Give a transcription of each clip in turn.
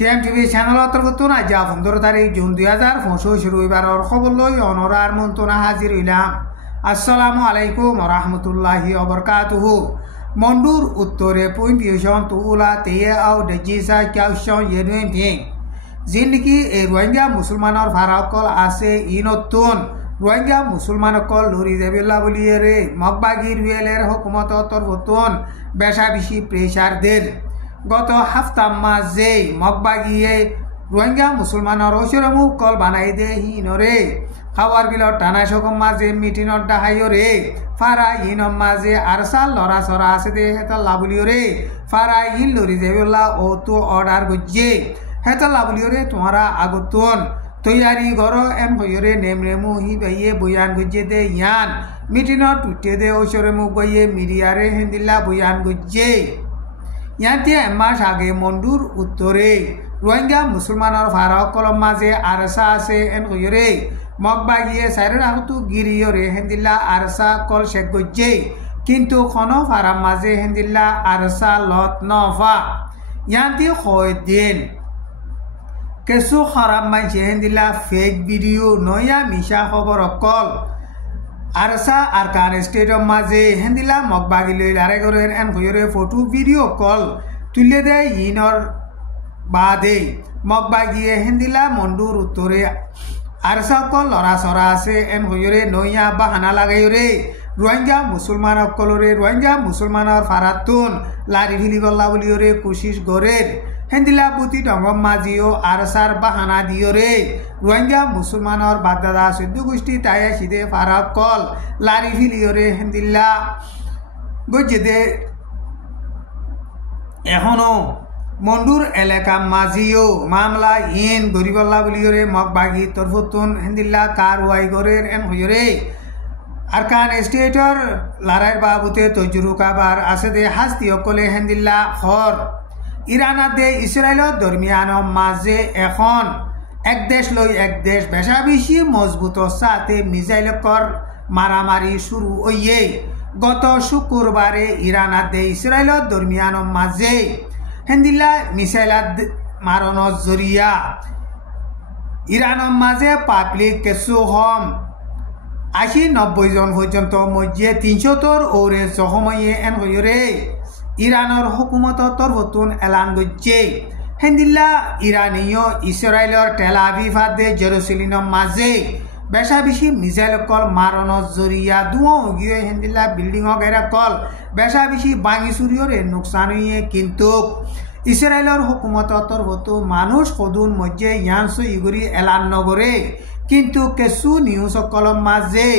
টিএমটিভি চ্যানেল অন্তর্গত আজ 15 তারিখ জুন 2025 রবিবারের খবর লই অনরার মন্তনা হাজির হইলাম। আসসালামু আলাইকুম রহমতুল্লাহি ওবরকাতুহু। মন্ডুর উত্তরে পুইন পিউশন তুলা তেয়ে আও ডেজিসা ক্যাউশন ইয়েনুয়েন ভিং জিনকি এই রোহিঙ্গা মুসলমানের ভারাকল আছে ইনতুন রোহিঙ্গা মুসলমানকল লরি দেবিল্লা বলিয়ে মগবাগির রুয়েলের হুকুমত তরফতুন বেশা বেশি প্রেসার দের গত হাফতা মাঝে মগবাগিয়ে রোহিঙ্গা মুসলমানের ওসরমু কল বানাই দে হিনরে খাওয়ার বিলত টানা সকম মাঝে মিটিনত ডাহাইও রে ফারা ইনম মাঝে আরসাল লড়া সরা আছে দে হেতাল লাবলিও রে ফারা ইন লরি দেবিল্লা ও তো অর্ডার গজ্জে হেতাল লাবলিও রে তোমারা আগতুন তৈয়ারি গর এম হইরে নেমরেমু হি বাইয়ে বয়ান গজ্জে দে ইয়ান মিটিনত টুটে দে ওসরমু বাইয়ে মিডিয়ারে হিন্দিল্লা বয়ান গজ্জে ইয়াতে এমাস আগে মন্ডুর উত্তরে রোহিঙ্গা মুসলমানের ভারাকলম মাঝে আরসা আছে এন হইরে মগবাগিয়ে সাইরের আহতু গিরিয়রে হেন্দিল্লা আরসা কল শেখ গজ্জে কিন্তু খন ফারাম মাঝে হেন্দিল্লা আরসা লত নফা ইয়াতে হয় দিন কিছু খারাপ মানছে হেন্দিল্লা ফেক ভিডিও নয়া মিশা খবর কল আরসা আর কান স্টেডিয়াম মাঝে হেন্দিলা মগবাগিলে লারেগরের এন হইরে ফটো ভিডিও কল তুলে দেয় ইনর বাদে মগবাগিয়ে হেন্দিলা মন্ডুর উত্তরে আরসা কল লড়া সরা আছে এন হইরে নইয়া বাহানা লাগাইরে রোহিঙ্গা মুসলমান কলরে রোহিঙ্গা মুসলমানের ফারাতুন লারি ফিলিবল্লা বলিওরে কোশিশ গরের হেন্দিলা বুতি ডঙ্গম মাঝিও আরসার বাহানা দিওরে রোহিঙ্গা মুসলমানের বাদদাদা সদ্য গোষ্ঠী তাই সিদে ফারাক কল লারি ফিলিওরে হেন্দিল্লা গজ্জেদে এখনো মন্ডুর এলাকা মাঝিও মামলা ইন গরিবল্লা বলিওরে মগবাগি তরফতুন হেন্দিল্লা কার ওয়াই গরের এন হইরে আরকান স্টেটর লারাইর বাবুতে তজরু কাবার আছে দে হাস্তি অকলে হেন্দিল্লা খর ইরানাত দে ইসরায়েলত দরমিয়ান মাঝে এখন এক দেশ লই এক দেশ বেশা বেশি মজবুত সাথে মিসাইলকর মারামারি শুরু হইয়ে গত শুক্রবারে ইরানাত দে ইসরায়েলত দরমিয়ান মাঝে হেন্দিল্লা মিসাইলাত মারণর জরিয়া ইরানের মাঝে পাবলিক কেসু হম 80-90 জন পর্যন্ত মধ্যে 300 ওরে জখময়ে এন হইরে ইরানের হুকুমত তরফতুন এলান গজ্জে হেন্দিল্লা ইরানীয় ইসরায়েলের টেল আভিভ দে জেরুসালেমের মাঝে বেশা বেশি মিসাইল কল মারণর জরিয়া দুও গিয়ে হেন্দিল্লা বিল্ডিং গেরা কল বেশা বেশি বাঙি চুরিয়রে নোকসান হইয়ে কিন্তু ইসরায়েলের হুকুমত তরফতু মানুষ সদুন মধ্যে ইয়ানসু ইগুরি এলান নগরে কিন্তু কেসু নিউজ কলম মাঝে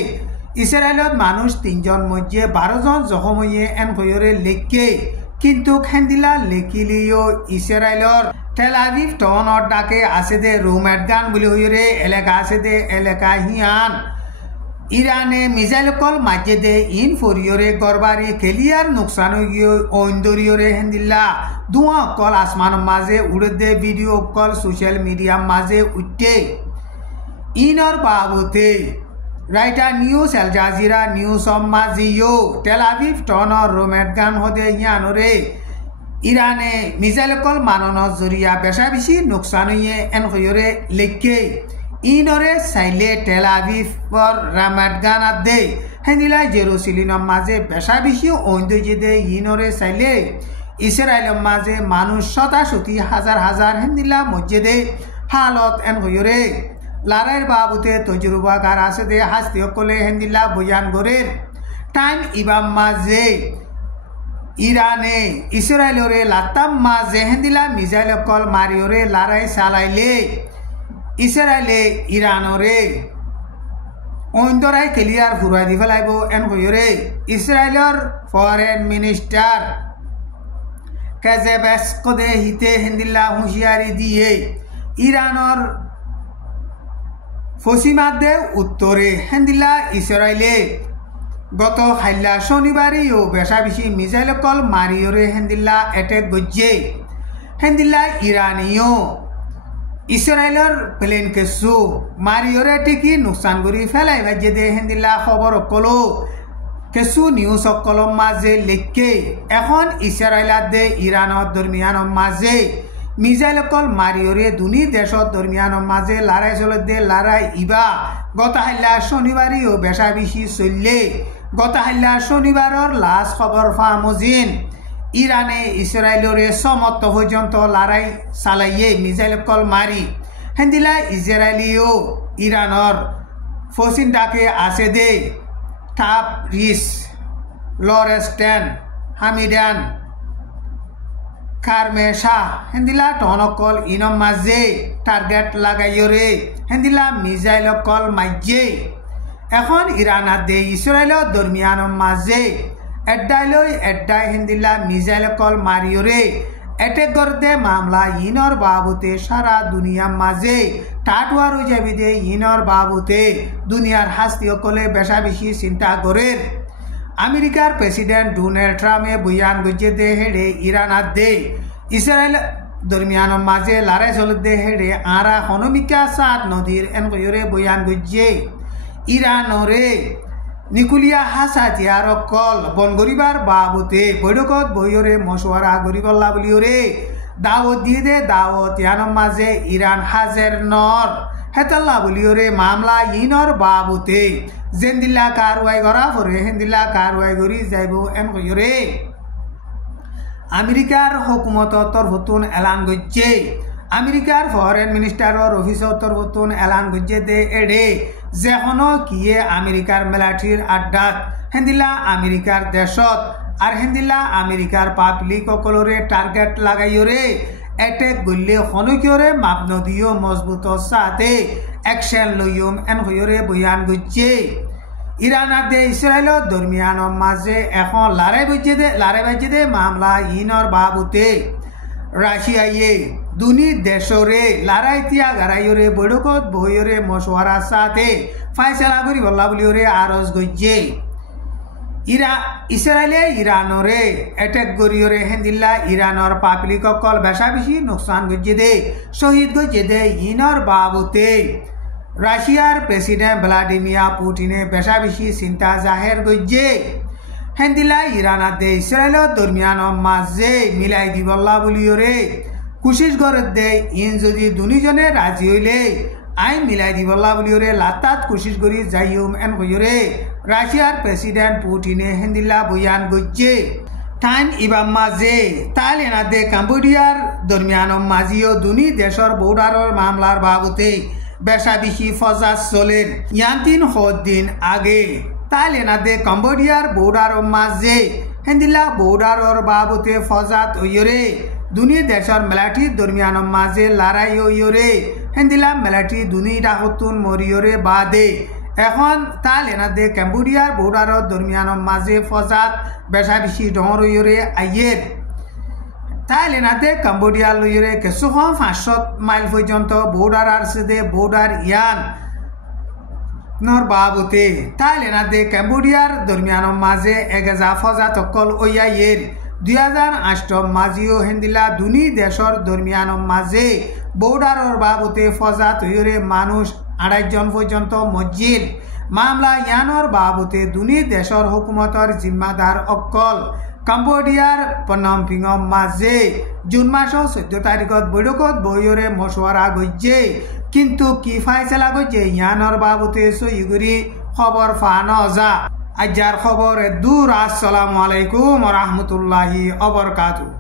ইসরায়েলত মানুষ 3 জন মধ্যে 12 জন জখম হয়ে এন হইরে লেখকে কিন্তু হেন্দিলা লেখিলিও ইসরায়েলর টেল আভিভ টাউনত ডাকে আছে দে রোমেট গান বলি হইরে এলাকা আছে দে এলাকা হিয়ান ইরানে মিসাইল কল মাঝে দে ইন ফরিয়রে গরবারি খেলিয়ার নোকসান হইয়ে ঐন্দরিয়রে হেন্দিল্লা দুয়া কল আসমান মাঝে উড়ে দে ভিডিও কল সোশ্যাল মিডিয়া মাঝে উঠে ইনর বাবুতে Reuters news Al Jazeera news মাঝিও টেল আভিভ টাউনৰ ৰোমেট গান হদে ইয়ানৰে ইৰানে মিসাইল কল মাননৰ জরিয়া বেশা বেশি নোকসান হইয়ে এন হইরে লেখকে ইনরে সাইলে টেল আভিভর রামেট গান আদে হেন্দিলা জেরুসালেমের মাঝে বেশা বেশি ঐন্দর্য দে ইনরে সাইলে ইসরায়েলের মাঝে মানুষ শতাশতি হাজার হাজার হেন্দিলা মসজিদে হালত এন হইরে লারাইর বাবুতে তজরুবাকার আছে দে হাস্তি অকলে হেন্দিল্লা বয়ান গরের টাইম ইবাম মাঝে ইরানে ইসরায়েলরে লাতাম মাঝে হেন্দিল্লা মিসাইল কল মারিওরে লারাই চালাইলে ইসরায়েলে ইরানরে অন্তরাই ক্লিয়ার ফুরাই দি ফেলাইব এন হইরে ইসরায়েলর ফরেন মিনিস্টার কেজেবেস কদে হিতে হেন্দিল্লা হুঁশিয়ারি দিয়ে ইরানর ফসিমাদে উত্তরে হেন্দিল্লা ইসরায়েলে গত হাইল্লা শনিবারেও বেশা বেশি মিসাইল কল মারিওরে হেন্দিল্লা এটেক গজ্জে হেন্দিল্লা ইরানীয় ইসরায়েলের প্লেন কেসু মারিওরে টিকি নোকসান করি ফেলাই বাজে দে হেন্দিল্লা খবর কলো কেসু নিউজ কলম মাঝে লেখকে এখন ইসরায়েলাত দে ইরানের দরমিয়ান মাঝে মিসাইল অকল মারিয়রে দুনি দেশত দরমিয়ান মাঝে লড়াই চলতে লড়াই ইবা গতহাল্লা শনিবারই ও বেশা বেশি চললে গতহাল্লা শনিবারর লাস্ট খবর ফামজিন ইরানে ইসরায়েলরে সমত পর্যন্ত লড়াই চালাইয়ে মিসাইল অকল মারি হেন্দিলা ইসরায়েলিও ইরানর ফসিনটাকে আছে দে টাপ রিস লরেস্টেন হামিদান কারমেশা হেন্দিলা টনকল ইনম মাঝে টার্গেট লাগাইরে হেন্দিলা মিসাইল অকল মাইজে এখন ইরানাত দে ইসরায়েলের দরমিয়ান মাঝে এড্ডাইলৈ এড্ডাই হেন্দিলা মিসাইল অকল মারিয়রে এটেক করতে মামলা ইনর বাবুতে সারা দুনিয়ার মাঝে টাটুয়ার হয়ে যাবি দে ইনর বাবুতে দুনিয়ার হাস্তি অকলে বেশা বেশি চিন্তা করে আমেরিকার প্রেসিডেন্ট ডোনাল্ড ট্রাম্পে বয়ান গজে দে হেডে ইরানাত দে ইসরায়েল দরমিয়ান মাঝে লড়াই চলতে হেডে আরা হনমিকা সাত নদীর এনকয়রে বয়ান গজে ইরানরে নিকুলিয়া হাসাতিয়ার কল বন গরিবার বাবুতে বৈঠকত বইরে মশওয়ারা গরিবল্লা বলিওরে দাওয়াত দিয়ে দে দাওয়াত ইয়ানোর মাঝে ইরান হাজের নর হেতাল্লা বলিওরে মামলা ইনর বাবুতে জেন্দিল্লা কারওয়াই করা পরে হেন্দিল্লা কারওয়াই করি যাইব এন কইরে আমেরিকার হুকুমত তরফতুন এলান গজ্জে আমেরিকার ফরেন মিনিস্টারর অফিস তরফতুন এলান গজ্জে দে এডে যেখনো কিয়ে আমেরিকার মিলিটারির আড্ডাত হেন্দিল্লা আমেরিকার দেশত আর হেন্দিল্লা আমেরিকার পাবলিক সকলরে টার্গেট লাগাইরে এটেক গল্লে হনকিয়রে মাপনদীয় মজবুত সাথে অ্যাকশন লইম এন হইরে বয়ান গজ্জে ইরানাত দে ইসরায়েলের দরমিয়ান মাঝে এখন লড়াই বাজে দে মামলা ইনর বাবুতে রাশিয়ায়ে দুনি দেশরে লড়াই তিয়া গারাইরে বৈঠকত বইরে মশওয়ারা সাথে ফাইসলা করি বল্লা বলিরে আরজ গজ্জে ইসরায়েলে ইরানরে এটেক করিয়রে হেন্দিল্লা ইরানর পাবলিক অকল বেশা বেশি নোকসান গজ্জে দে শহীদ গজ্জে দে ইনর বাবুতে রাশিয়ার প্রেসিডেন্ট ভ্লাদিমির পুতিনে বেশা বেশি চিন্তা জাহের গজ্জে হেন্দিল্লা ইরানাত দে ইসরায়েলের দরমিয়ান মাঝে মিলাই দিবল্লা বলিয়রে কুশিস গড়ত দে ইন যদি দুনিজনে রাজি হইলে আইন মিলাই দিবল্লা বলিয়রে লাতাত কুশিস করি যাইম এন কইরে রাশিয়ার প্রেসিডেন্ট পুতিনে হেন্দিল্লা বয়ান গজ্জে টাইম ইবাম মাঝে তাইলেনা দে কাম্বোডিয়ার দরমিয়ান মাঝিও দুনি দেশর বর্ডারর মামলার বাবুতে বেশা বেশি ফজাজ চলের ইয়ান 3 দিন আগে তাইলেনা দে কাম্বোডিয়ার বর্ডার মাঝে হেন্দিল্লা বর্ডারর বাবুতে ফজাত ওইরে দুনি দেশর মিলিটারি দরমিয়ান মাঝে লড়াই ওইরে হেন্দিল্লা মিলিটারি দুনি ডাকতুন মরিয়রে বাদে এখন তাইলেনা দে কাম্বোডিয়ার বর্ডারর দরমিয়ান মাঝে ফজাত বেশা বেশি ডর ওইরে আইয়ের তাইলেনা দে কাম্বোডিয়া লইরে কিছুক্ষণ 500 মাইল পর্যন্ত বর্ডার আছে দে বর্ডার ইয়ান নর বাবুতে তাইলেনা দে কাম্বোডিয়ার দরমিয়ান মাঝে এগেজা ফজাত অকল ওয়াইয়ের 2008 মাঝিও হেন্দিলা দুনি দেশর দরমিয়ান মাঝে বর্ডারর বাবুতে ফজাত হইরে মানুষ 28 জন পর্যন্ত মজ্জিল মামলা ইয়ানর বাবুতে দুনি দেশর হুকুমতর জিম্মাদার অকল কাম্বোডিয়ার পনমপিং মাঝে জুন মাস 14 তারিখত বৈঠকত বইরে মশওয়ারা গজ্জে কিন্তু কি ফাইসলা গজ্জে ইয়ানর বাবুতে সইগুরি খবর ফানো যা আজার খবর দূর। আসসালামু আলাইকুম ওয়া রাহমাতুল্লাহি ওয়া বারাকাতুহু।